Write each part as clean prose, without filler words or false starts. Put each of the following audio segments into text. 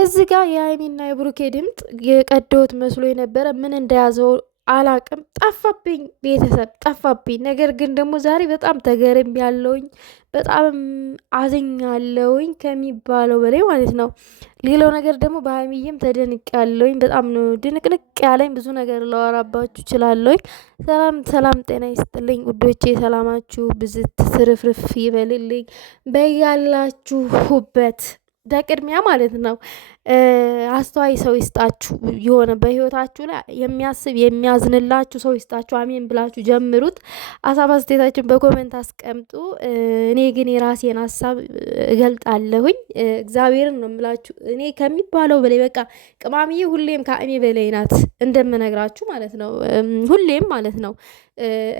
እዚህ ጋር የሀይሚና የብሩኬ ድምፅ የቀደውት መስሎ የነበረ ምን እንደያዘው አላቅም። ጠፋብኝ፣ ቤተሰብ ጠፋብኝ። ነገር ግን ደግሞ ዛሬ በጣም ተገርም ያለውኝ በጣም አዝኛለሁኝ ከሚባለው በላይ ማለት ነው። ሌላው ነገር ደግሞ በሀይሚዬም ተደንቅ ያለውኝ በጣም ነው ድንቅንቅ ያለኝ። ብዙ ነገር ላወራባችሁ እችላለሁኝ። ሰላም ሰላም፣ ጤና ይስጥልኝ ውዶቼ፣ ሰላማችሁ ብዝት ስርፍርፍ ይበልልኝ በያላችሁበት። በቅድሚያ ማለት ነው አስተዋይ ሰው ይስጣችሁ። የሆነ በህይወታችሁ ላይ የሚያስብ የሚያዝንላችሁ ሰው ይስጣችሁ። አሜን ብላችሁ ጀምሩት። ሀሳብ አስተያየታችሁን በኮሜንት አስቀምጡ። እኔ ግን የራሴን ሀሳብ እገልጣለሁኝ። እግዚአብሔርን ነው የምላችሁ። እኔ ከሚባለው በላይ በቃ ቅማምዬ ሁሌም ከአሜ በላይ ናት እንደምነግራችሁ ማለት ነው። ሁሌም ማለት ነው።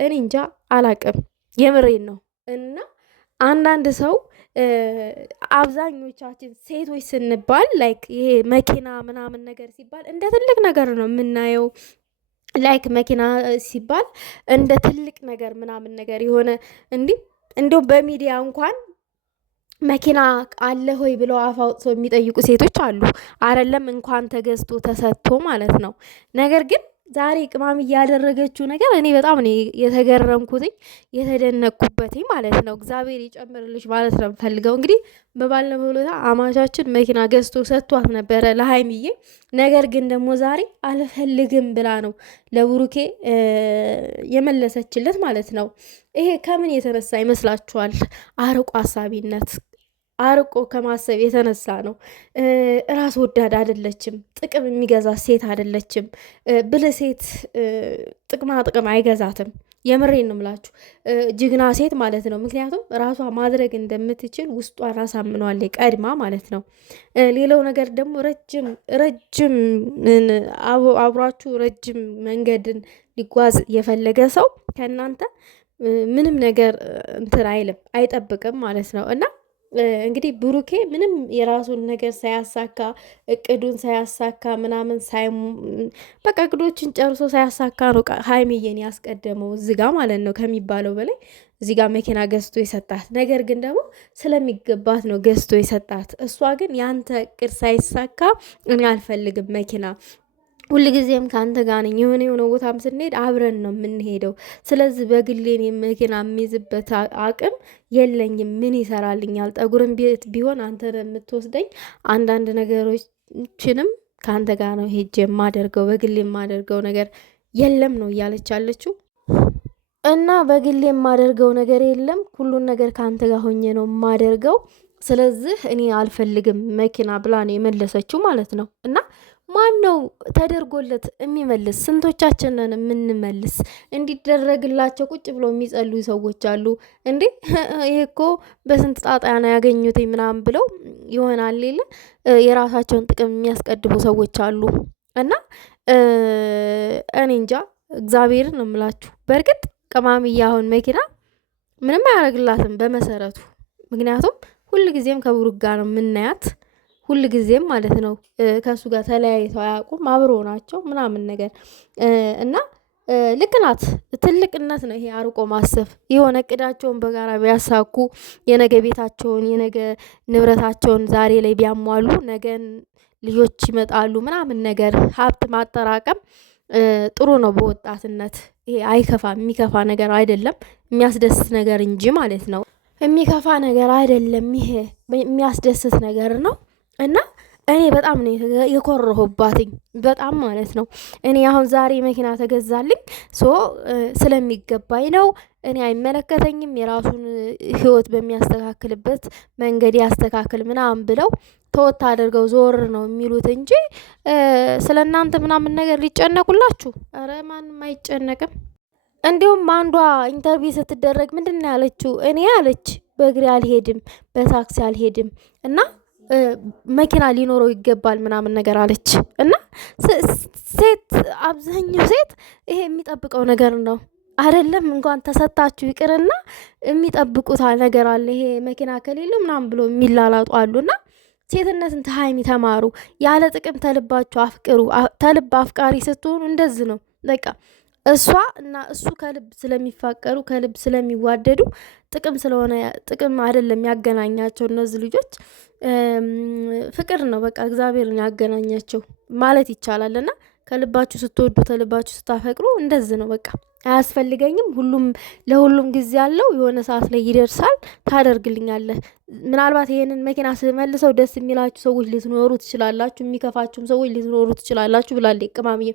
እኔ እንጃ አላቅም፣ የምሬን ነው። እና አንዳንድ ሰው አብዛኞቻችን ሴቶች ስንባል ላይክ ይሄ መኪና ምናምን ነገር ሲባል እንደ ትልቅ ነገር ነው የምናየው። ላይክ መኪና ሲባል እንደ ትልቅ ነገር ምናምን ነገር የሆነ እንዲሁ በሚዲያ እንኳን መኪና አለ ሆይ ብለው አፍ አውጥተው የሚጠይቁ ሴቶች አሉ። አይደለም እንኳን ተገዝቶ ተሰጥቶ ማለት ነው። ነገር ግን ዛሬ ቅማም እያደረገችው ነገር እኔ በጣም ነው የተገረምኩትኝ የተደነቅኩበትኝ ማለት ነው። እግዚአብሔር ይጨምርልሽ ማለት ነው የምፈልገው። እንግዲህ በባለፈው ዕለት አማቻችን መኪና ገዝቶ ሰጥቷት ነበረ ለሀይሚዬ። ነገር ግን ደግሞ ዛሬ አልፈልግም ብላ ነው ለብሩኬ የመለሰችለት ማለት ነው። ይሄ ከምን የተነሳ ይመስላችኋል? አርቆ አሳቢነት፣ አርቆ ከማሰብ የተነሳ ነው። ራስ ወዳድ አይደለችም። ጥቅም የሚገዛ ሴት አይደለችም። ብልህ ሴት ጥቅማ ጥቅም አይገዛትም። የምሬን ነው ምላችሁ፣ ጅግና ሴት ማለት ነው። ምክንያቱም ራሷ ማድረግ እንደምትችል ውስጧን አሳምኗል ቀድማ ማለት ነው። ሌላው ነገር ደግሞ ረጅም አብሯችሁ ረጅም መንገድን ሊጓዝ የፈለገ ሰው ከእናንተ ምንም ነገር እንትን አይልም አይጠብቅም ማለት ነው። እና እንግዲህ ብሩኬ ምንም የራሱን ነገር ሳያሳካ እቅዱን ሳያሳካ ምናምን በቃ እቅዶችን ጨርሶ ሳያሳካ ነው ሀይሚዬን ያስቀደመው እዚህ ጋ ማለት ነው። ከሚባለው በላይ እዚህ ጋር መኪና ገዝቶ የሰጣት ነገር ግን ደግሞ ስለሚገባት ነው ገዝቶ የሰጣት። እሷ ግን ያንተ እቅድ ሳይሳካ እኔ አልፈልግም መኪና ሁልጊዜም ከአንተ ጋር ነኝ። የሆነ ቦታም ስንሄድ አብረን ነው የምንሄደው። ስለዚህ በግሌን መኪና የሚይዝበት አቅም የለኝም። ምን ይሰራልኛል? ጠጉርን ቤት ቢሆን አንተ የምትወስደኝ አንዳንድ ነገሮችንም ከአንተ ጋር ነው ሄጄ የማደርገው። በግሌ የማደርገው ነገር የለም ነው እያለች ያለችው። እና በግሌ የማደርገው ነገር የለም፣ ሁሉን ነገር ከአንተ ጋር ሆኜ ነው የማደርገው። ስለዚህ እኔ አልፈልግም መኪና ብላ ነው የመለሰችው ማለት ነው። እና ማን ነው ተደርጎለት የሚመልስ? ስንቶቻችንን የምንመልስ? እንዲደረግላቸው ቁጭ ብሎ የሚጸሉ ሰዎች አሉ እንዴ። ይሄ እኮ በስንት ጣጣ ነው ያገኙት ምናምን ብለው ይሆናል የለ የራሳቸውን ጥቅም የሚያስቀድሙ ሰዎች አሉ። እና እኔ እንጃ እግዚአብሔርን ነው የምላችሁ። በእርግጥ ቅማምዬ አሁን መኪና ምንም አያደርግላትም በመሰረቱ። ምክንያቱም ሁልጊዜም ከብሩክ ጋር ነው የምናያት ሁል ጊዜም ማለት ነው። ከእሱ ጋር ተለያይተው አያውቁም፣ አብሮ ናቸው ምናምን ነገር እና ልክ ናት። ትልቅነት ነው ይሄ አርቆ ማሰብ። የሆነ እቅዳቸውን በጋራ ቢያሳኩ የነገ ቤታቸውን የነገ ንብረታቸውን ዛሬ ላይ ቢያሟሉ ነገን ልጆች ይመጣሉ ምናምን ነገር ሀብት ማጠራቀም ጥሩ ነው በወጣትነት። ይሄ አይከፋም፣ የሚከፋ ነገር አይደለም፣ የሚያስደስት ነገር እንጂ ማለት ነው። የሚከፋ ነገር አይደለም፣ ይሄ የሚያስደስት ነገር ነው። እና እኔ በጣም ነው የኮረሁባትኝ በጣም ማለት ነው። እኔ አሁን ዛሬ መኪና ተገዛልኝ ስለሚገባኝ ነው። እኔ አይመለከተኝም። የራሱን ህይወት በሚያስተካክልበት መንገድ ያስተካክል ምናምን ብለው ተወት አድርገው ዞር ነው የሚሉት እንጂ ስለ እናንተ ምናምን ነገር ሊጨነቁላችሁ፣ ኧረ ማንም አይጨነቅም። እንዲሁም አንዷ ኢንተርቪው ስትደረግ ምንድን ነው ያለችው? እኔ አለች በእግሬ አልሄድም፣ በታክሲ አልሄድም እና መኪና ሊኖረው ይገባል ምናምን ነገር አለች። እና ሴት አብዛኛው ሴት ይሄ የሚጠብቀው ነገር ነው አይደለም። እንኳን ተሰጣችሁ ይቅርና የሚጠብቁት ነገር አለ። ይሄ መኪና ከሌለው ምናምን ብሎ የሚላላጡ አሉና ሴትነትን ተሀይሚ ተማሩ። ያለ ጥቅም ተልባችሁ አፍቅሩ። ተልብ አፍቃሪ ስትሆኑ እንደዚህ ነው በቃ። እሷ እና እሱ ከልብ ስለሚፋቀሩ ከልብ ስለሚዋደዱ ጥቅም አይደለም ያገናኛቸው እነዚህ ልጆች ፍቅር ነው በቃ እግዚአብሔርን ያገናኛቸው ማለት ይቻላል። እና ከልባችሁ ስትወዱ ከልባችሁ ስታፈቅሩ እንደዚህ ነው በቃ አያስፈልገኝም። ለሁሉም ጊዜ አለው። የሆነ ሰዓት ላይ ይደርሳል። ታደርግልኛለህ። ምናልባት ይሄንን መኪና ስመልሰው ደስ የሚላችሁ ሰዎች ልትኖሩ ትችላላችሁ፣ የሚከፋችሁም ሰዎች ልትኖሩ ትችላላችሁ ብላለች ቅማምዬ።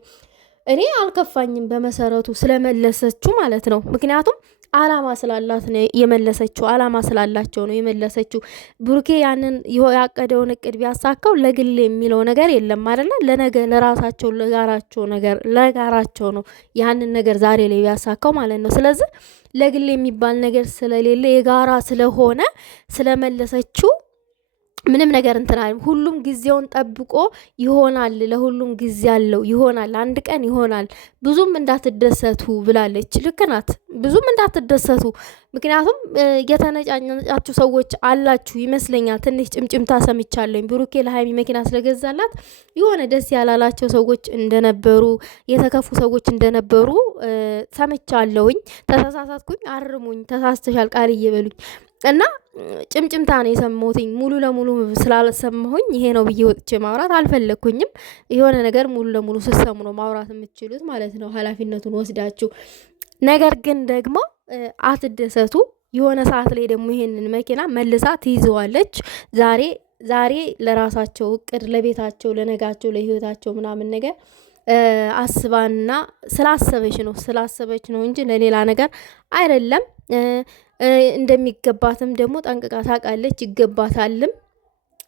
እኔ አልከፋኝም በመሰረቱ ስለመለሰችው ማለት ነው። ምክንያቱም አላማ ስላላት ነው የመለሰችው። አላማ ስላላቸው ነው የመለሰችው። ብሩኬ ያንን ያቀደውን እቅድ ቢያሳካው ለግል የሚለው ነገር የለም አይደለ? ለነገ ለራሳቸው ለጋራቸው ነው ያንን ነገር ዛሬ ላይ ቢያሳካው ማለት ነው። ስለዚህ ለግል የሚባል ነገር ስለሌለ የጋራ ስለሆነ ስለመለሰችው ምንም ነገር እንትናል። ሁሉም ጊዜውን ጠብቆ ይሆናል። ለሁሉም ጊዜ አለው። ይሆናል፣ አንድ ቀን ይሆናል። ብዙም እንዳትደሰቱ ብላለች። ልክ ናት። ብዙም እንዳትደሰቱ፣ ምክንያቱም የተነጫነጫችሁ ሰዎች አላችሁ ይመስለኛል። ትንሽ ጭምጭምታ ሰምቻለኝ። ብሩኬ ለሀይሚ መኪና ስለገዛላት የሆነ ደስ ያላላቸው ሰዎች እንደነበሩ፣ የተከፉ ሰዎች እንደነበሩ ሰምቻለሁኝ። ተሳሳትኩኝ፣ አርሙኝ፣ ተሳስተሻል ቃል እየበሉኝ እና ጭምጭምታ ነው የሰማሁትኝ። ሙሉ ለሙሉ ስላልሰማሁኝ ይሄ ነው ብዬ ወጥቼ ማውራት አልፈለግኩኝም። የሆነ ነገር ሙሉ ለሙሉ ስትሰሙ ነው ማውራት የምትችሉት ማለት ነው፣ ኃላፊነቱን ወስዳችሁ። ነገር ግን ደግሞ አትደሰቱ። የሆነ ሰዓት ላይ ደግሞ ይሄንን መኪና መልሳ ትይዘዋለች። ዛሬ ለራሳቸው እቅድ፣ ለቤታቸው፣ ለነጋቸው፣ ለህይወታቸው ምናምን ነገር አስባና ስላሰበች ነው እንጂ ለሌላ ነገር አይደለም። እንደሚገባትም ደግሞ ጠንቅቃ ታውቃለች። ይገባታልም።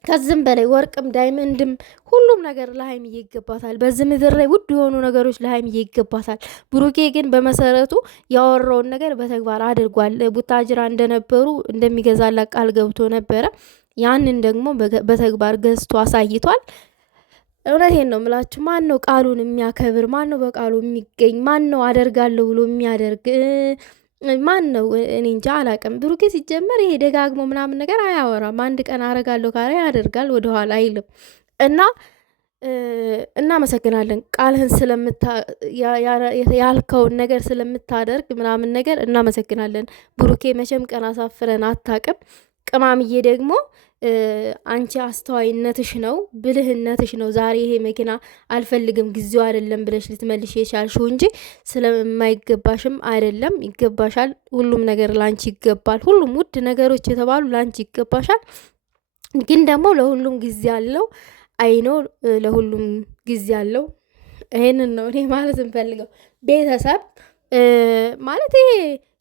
ከዚህም በላይ ወርቅም ዳይመንድም ሁሉም ነገር ለሀይሚዬ ይገባታል። በዚህ ምድር ላይ ውድ የሆኑ ነገሮች ለሀይሚዬ ይገባታል። ብሩኬ ግን በመሰረቱ ያወራውን ነገር በተግባር አድርጓል። ቡታጅራ እንደነበሩ እንደሚገዛላት ቃል ገብቶ ነበረ። ያንን ደግሞ በተግባር ገዝቶ አሳይቷል። እውነቴን ነው የምላችሁ። ማን ነው ቃሉን የሚያከብር? ማን ነው በቃሉ የሚገኝ? ማን ነው አደርጋለሁ ብሎ የሚያደርግ? ማን ነው? እኔ እንጃ አላቅም። ብሩኬ ሲጀመር ይሄ ደጋግሞ ምናምን ነገር አያወራም። አንድ ቀን አረጋለሁ ካለ ያደርጋል፣ ወደኋላ አይልም። እና እናመሰግናለን ቃልህን ያልከውን ነገር ስለምታደርግ ምናምን ነገር እናመሰግናለን ብሩኬ። መቼም ቀን አሳፍረን አታቅም። ቅማምዬ ደግሞ አንቺ አስተዋይነትሽ ነው ብልህነትሽ ነው ዛሬ ይሄ መኪና አልፈልግም ጊዜው አይደለም ብለሽ ልትመልሽ የቻልሽው እንጂ ስለማይገባሽም አይደለም። ይገባሻል። ሁሉም ነገር ላንቺ ይገባል። ሁሉም ውድ ነገሮች የተባሉ ላንቺ ይገባሻል። ግን ደግሞ ለሁሉም ጊዜ አለው። አይኖ ለሁሉም ጊዜ አለው። ይሄንን ነው እኔ ማለት እንፈልገው። ቤተሰብ ማለት ይሄ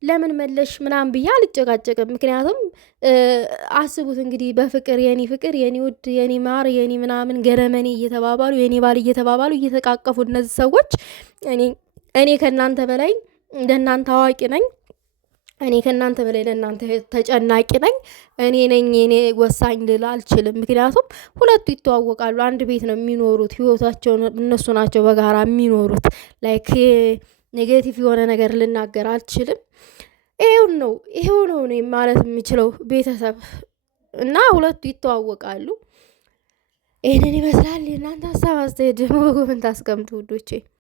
ለምን መለሽ ምናምን ብዬ አልጨቃጨቅም። ምክንያቱም አስቡት እንግዲህ በፍቅር የኔ ፍቅር፣ የኔ ውድ፣ የኔ ማር፣ የኔ ምናምን ገረመኔ እየተባባሉ የኔ ባል እየተባባሉ እየተቃቀፉ እነዚህ ሰዎች እኔ ከእናንተ በላይ ለእናንተ አዋቂ ነኝ። እኔ ከእናንተ በላይ ለእናንተ ተጨናቂ ነኝ። እኔ ወሳኝ ልል አልችልም። ምክንያቱም ሁለቱ ይተዋወቃሉ። አንድ ቤት ነው የሚኖሩት። ህይወታቸውን እነሱ ናቸው በጋራ የሚኖሩት። ላይክ ኔጌቲቭ የሆነ ነገር ልናገር አልችልም። ይሄው ነው እኔ ማለት የምችለው ቤተሰብ እና ሁለቱ ይተዋወቃሉ። ይህንን ይመስላል። የእናንተ ሀሳብ አስተያየት ደግሞ በኮመንት አስቀምጡ ውዶቼ።